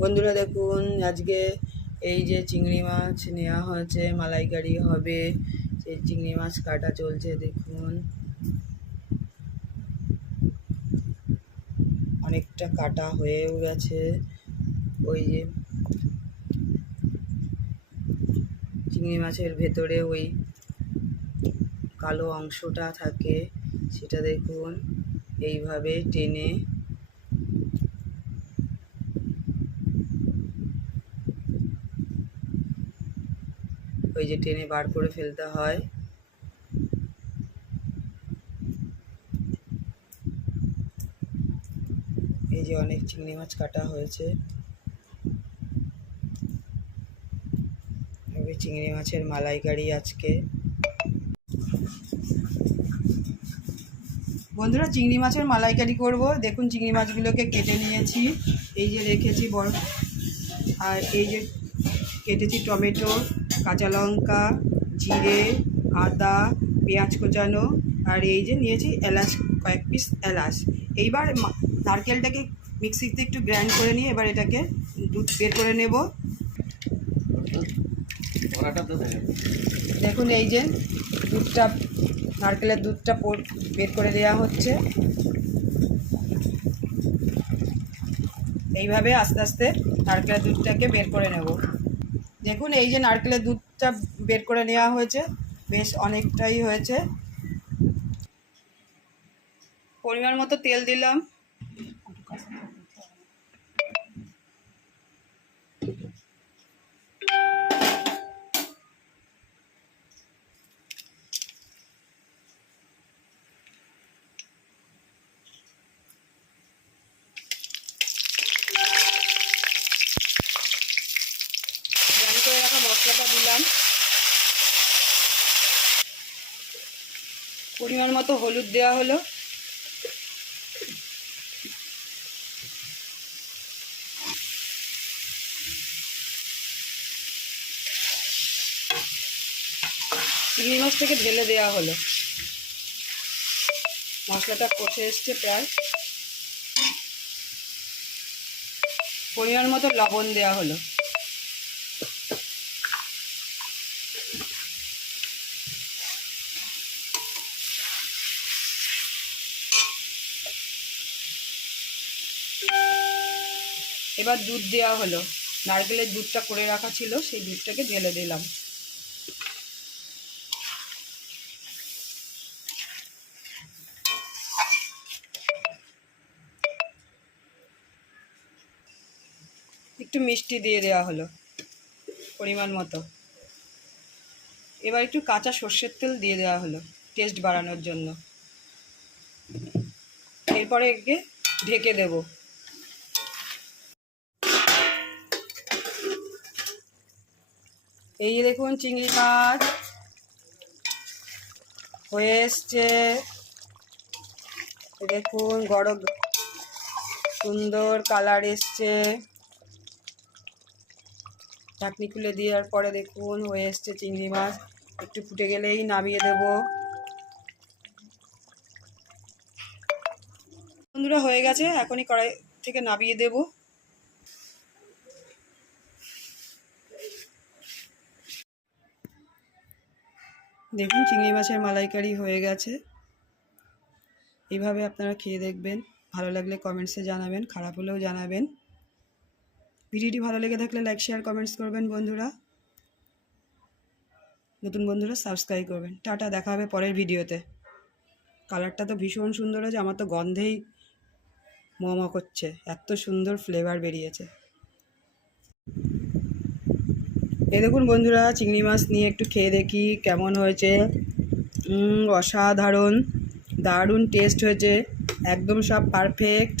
বন্ধুরা দেখুন, আজকে এই যে চিংড়ি মাছ নেওয়া হয়েছে, মালাইকারি হবে। সেই চিংড়ি মাছ কাটা চলছে। দেখুন অনেকটা কাটা হয়েও গেছে। ওই যে চিংড়ি মাছের ভেতরে ওই কালো অংশটা থাকে, সেটা দেখুন এইভাবে টেনে ওই যে টেনে বার করে ফেলতে হয়। এই যে অনেক চিংড়ি মাছ কাটা হয়েছে। চিংড়ি মাছের মালাইকারি আজকে। বন্ধুরা, চিংড়ি মাছের মালাইকারি করব। দেখুন চিংড়ি মাছগুলোকে কেটে নিয়েছি, এই যে রেখেছি বড়। আর এই যে কেটেছি টমেটো, কাঁচা লঙ্কা, জিরে, আদা, পেঁয়াজ কোচানো, আর এই যে নিয়েছি এলাচ, কয়েক পিস এলাচ। এইবার নারকেলটাকে মিক্সিতে একটু গ্রাইন্ড করে নিয়ে এবার এটাকে দুধ বের করে নেব। দেখুন এই যে দুধটা, নারকেলের দুধটা বের করে দেওয়া হচ্ছে। এইভাবে আস্তে আস্তে নারকেলের দুধটাকে বের করে নেব। দেখুন এই যে নারকেলের দুধটা বের করে নেওয়া হয়েছে, বেশ অনেকটাই হয়েছে। পরিমাণ মতো তেল দিলাম। গ্রাইন্ড করে রাখা মশলাটা দিলাম। পরিমাণ মতো হলুদ দেওয়া হলো। চিংড়ি মাছটাকে ঢেলে দেওয়া হলো। মশলাটা কষে এসছে প্রায়। পরিমাণ মতো লবণ দেওয়া হলো। এবার দুধ দেওয়া হলো। নারকেলের দুধটা করে রাখা ছিল, সেই দুধটাকে ঢেলে দিলাম। একটু মিষ্টি দিয়ে দেওয়া হলো পরিমাণ মতো। এবার একটু কাঁচা সর্ষের তেল দিয়ে দেওয়া হলো টেস্ট বাড়ানোর জন্য। এরপরে একে ঢেকে দেব। এই দেখুন চিংড়ি মাছ হয়ে এসছে। দেখুন গরম সুন্দর কালার এসছে। ঢাকনি খুলে দেওয়ার পরে দেখুন হয়ে এসছে চিংড়ি মাছ। একটু ফুটে গেলেই নামিয়ে দেব। বন্ধুরা হয়ে গেছে, এখনই কড়াই থেকে নামিয়ে দেব। দেখুন চিংড়ি মাছের মালাইকারি হয়ে গেছে। এইভাবে আপনারা খেয়ে দেখবেন। ভালো লাগলে কমেন্টসে জানাবেন, খারাপ হলেও জানাবেন। ভিডিওটি ভালো লেগে থাকলে লাইক, শেয়ার, কমেন্টস করবেন বন্ধুরা। নতুন বন্ধুরা সাবস্ক্রাইব করবেন। টাটা, দেখা হবে পরের ভিডিওতে। কালারটা তো ভীষণ সুন্দর হয়েছে, আমার তো গন্ধেই ম করছে, এত সুন্দর ফ্লেভার বেরিয়েছে। এই দেখুন বন্ধুরা, চিংড়ি মাছ নিয়ে একটু খেয়ে দেখি কেমন হয়েছে। অসাধারণ, দারুণ টেস্ট হয়েছে, একদম সব পারফেক্ট।